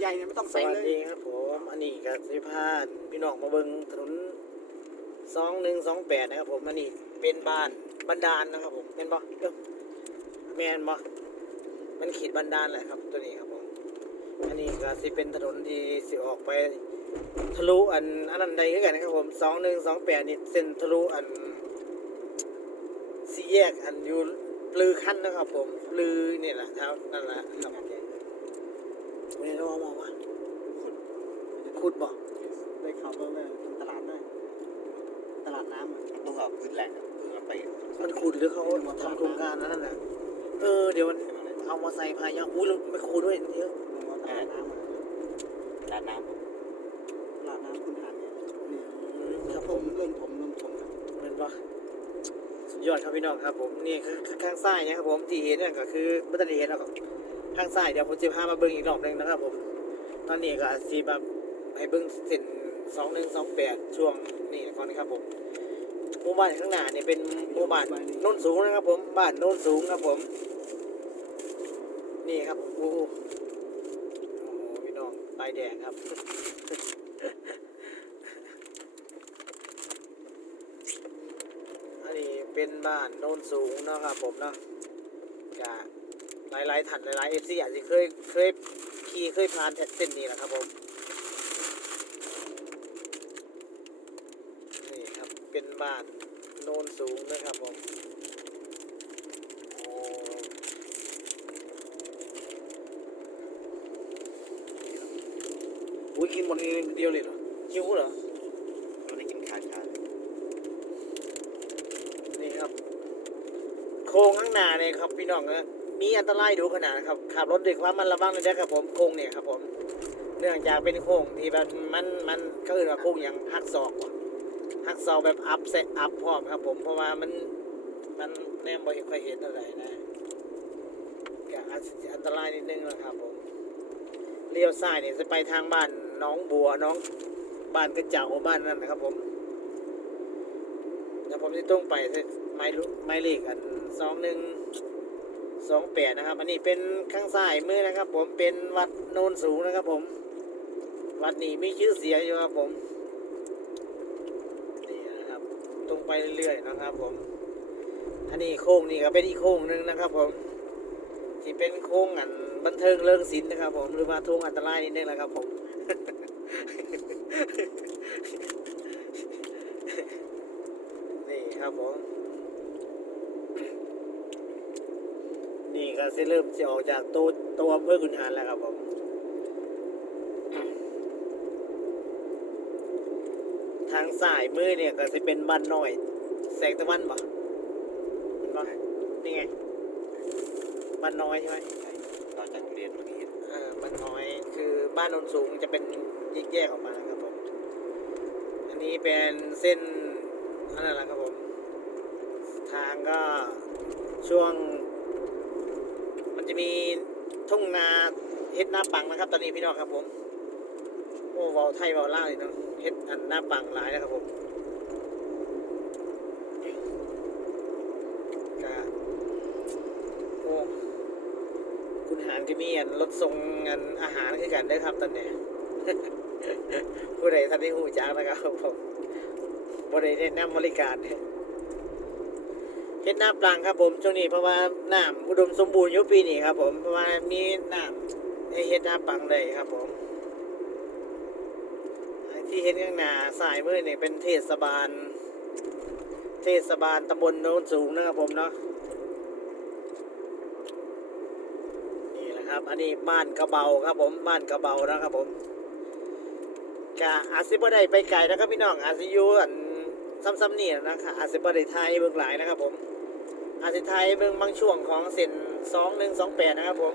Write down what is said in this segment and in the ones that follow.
ใหญ่ๆเนี่ยไม่ต้องสใส่วัสเลยดีครับผมอันนี้ก็สิพาพี่น้องมาเบิงถนนสองหนึ่งสองแปดนะครับผมอันนี้เป็นบ้านบันดาลนะครับผมเป็นบ่เอ้าแมนบ่มันขีดบันดาลแหละครับตัวนี้ครับผมอันนี้ก็สิเป็นถนนที่สิออกไปทะลุอันอันนั้นใดคือกันนะครับผมสองหนึ่งสองแปดนี่เส้นทะลุอันสี่แยกอันอยู่ลือขั้นนะครับผมปลือนี่แหละเท้านั่นแหละครับ วันนี้เรามองว่าขุดบ่ได้ข่าวว่าแม่ทำตลาดได้ตลาดน้ำอะต้องเอาขึ้นแหล่งเพื่อไปมันขุดหรือเขาทำโครงการนั้นน่ะเออเดี๋ยวมันเอามาใส่พายาอุ้ยแล้วไม่คูด้วยเยอะลงว่าตลาดน้ำอะด้านน้ตลาดน้ำคุณหารเนี่ยนี่อืมครับผผมมเริ่มผมเริ่มชมครับเหมือนปะสุดยอดครับพี่น้องครับ ผมนี่คือคือข้างซ้ายเนะครับผมที่เห็นนั่นก็คือไม่ได้เห็นหรอก ครับข้างซ้ายเดี๋ยวผมจะพามาเบิ้งอีกรอบหนึ่งนะครับผม ตอนนี้ก็สีแบบให้เบิ้งเส้นสองหนึ่งสองแปดช่วงนี่ก่อนนะครับผมหมู่บ้านข้างหน้าเนี่ยเป็นหมู่บ้านโน้นสูงนะครับ ผมบ้านโน้นสูงครับผม นี่ครับโอ้โหพี่น้องใบแดงครับอันนี้เป็นบ้านโน้นสูงนะครับผมนะ หลายๆถัดหลายๆเอฟซีอาจจะเคยเคยขี่เคยผ่านเส้นนี้แหละครับผมนี่ครับเป็นบ้านโน้นสูงนะครับผมโอ้อุ้ยกินหมดเองเดียวเลยเหรอหิวเหรอำไม่ได้กินข้าวเช้าเลยนี่ครับ โค้งข้างหน้าเนี่ยครับพี่น้องนะ มีอันตรายดูขนาดนะครับขับรถด้วยความมันระวังเลยนะครับผมโค้งเนี่ยครับผมเนื่องจากเป็นโค้งที่แบบมันมันก็อื่นว่าโค้งอย่างหักศอกว่ะหักศอกแบบอัพเซอัพพร้อมครับ ผมเพราะว่ามันมันแนมบ่ค่อยเห็นเท่าไรนะก็อาจจะอันตรายนิดนึงนะครับผมเลี้ยวซ้ายเนี่ยจะไปทางบ้านน้องบัวน้องบ้านกระเจ้าบ้านนั่นนะครับ ผมเดี๋ยวผมจะต้องไปไม้ลุไม้เลขอันสองหนึ่ง สองแปดนะครับ อันนี้เป็นข้างซ้ายมือนะครับ ผมเป็นวัดโนนสูงนะครับ ผม วัดนี้มีชื่อเสียงอยู่ครับผมนี่นะครับ ตรงไปเรื่อยๆนะครับ ผม อันนี้โค้งนี่ก็เป็นอีกโค้งหนึ่งนะครับ ผมที่เป็นโค้งอันบันเทิงเรื่องศิลป์นะครับ ผมหรือว่าทุ่งอันตรายนิดนึงแหละครับ ผมนี่ครับผม นี่ ก็จะเริ่มจะออกจากตัวตัวอำเภอขุนหารแล้วครับผมทางสายมือเนี่ยก็จะเป็นบ้านน้อย แสงตะวันบ่เห็นบ่นี่ไงบ้านน้อยใช่ไหมต่อจากโรงเรียนเมื่อกี้เออบ้านน้อยคือบ้านโนนสูงจะเป็นแยกแยกๆออกมานะครับผม อันนี้เป็นเส้นอันนั้นแหละครับผม ทางก็ช่วง มันจะมีทุ่งนาเฮ็ดหน้าปังนะครับ ตอนนี้พี่น้องครับผมโอ้เวาไทยเวาล่าเลยเนาะเฮ็ดอันหน้าปังหลายนะครับผมก็โอ้คุณหารก็มีอันรถส่งอันอาหารคือกันได้ครับตอนนี้ผู้ใดท่านได้หูจักนะครับผมบริเวณน้ำบริการเเฮ็ดน้ำปลังครับผมช่วงนี้เพราะว่าน้ำอุดมสมบูรณ์ยุปีนี้ครับผมเพราะว่ามีน้ำให้เฮ็ดน้ำปลังได้ครับผมที่เห็นข้างหน้าสายมือเนี่ยเป็นเทศบาล เทศบาลตำบลโน้นสูงนะครับผมเนาะนี่แหละครับ อันนี้บ้านกระเบาครับผมบ้านกระเบานะครับผมกะอาจสิบ่ได้ไปไกลนะครับพี่น้องอาจสิยูอันซ้ำๆนี่นะครับอาจสิบ่ได้ไทยเบื้องหลายนะครับผม อาจสิไทยเบื้องบางช่วงของเส้นสองหนึ่งสองแปดนะครับผม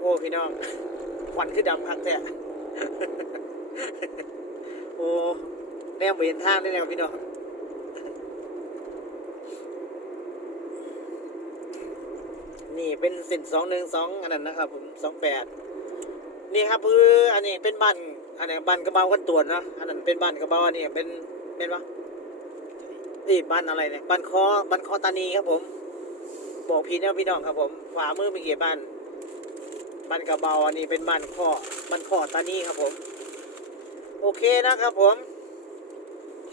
โอ้พี่น้องควันคือดำคักแท้โอ้แนวเห็นทางได้แล้วพี่น้องนี่เป็นเส้นสองหนึ่งสองอันนั้นนะครับผมสองแปดนี่ครับคืออันนี้เป็นบ้านอันนี้บ้านกระเบากันตรวจนะอันนั้นเป็นบ้านกระเบาอันนี้เป็นเป็นปะ นี่บ้านอะไรเนี่ยบ้านคอบ้านคอตานีครับผมบอกพี่นะพี่น้องครับผมขวามือมีกี่บ้านบ้านกระเบาอันนี้เป็นบ้านข้อบ้านข้อตานีครับผม โอเคนะครับผม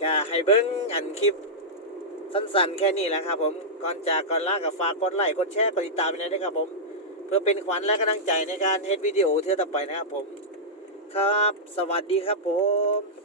ก็ให้เบิ้งอันคลิปสั้นๆ แค่นี้แหละครับผมก่อนจากก่อนลากับฝากกดไลค์กดแชร์กดติดตามไปด้วยนะครับผม เพื่อเป็นขวัญและกำลังใจในการเฮ็ดวิดีโอเทื่อต่อไปนะครับผม ครับ สวัสดีครับผม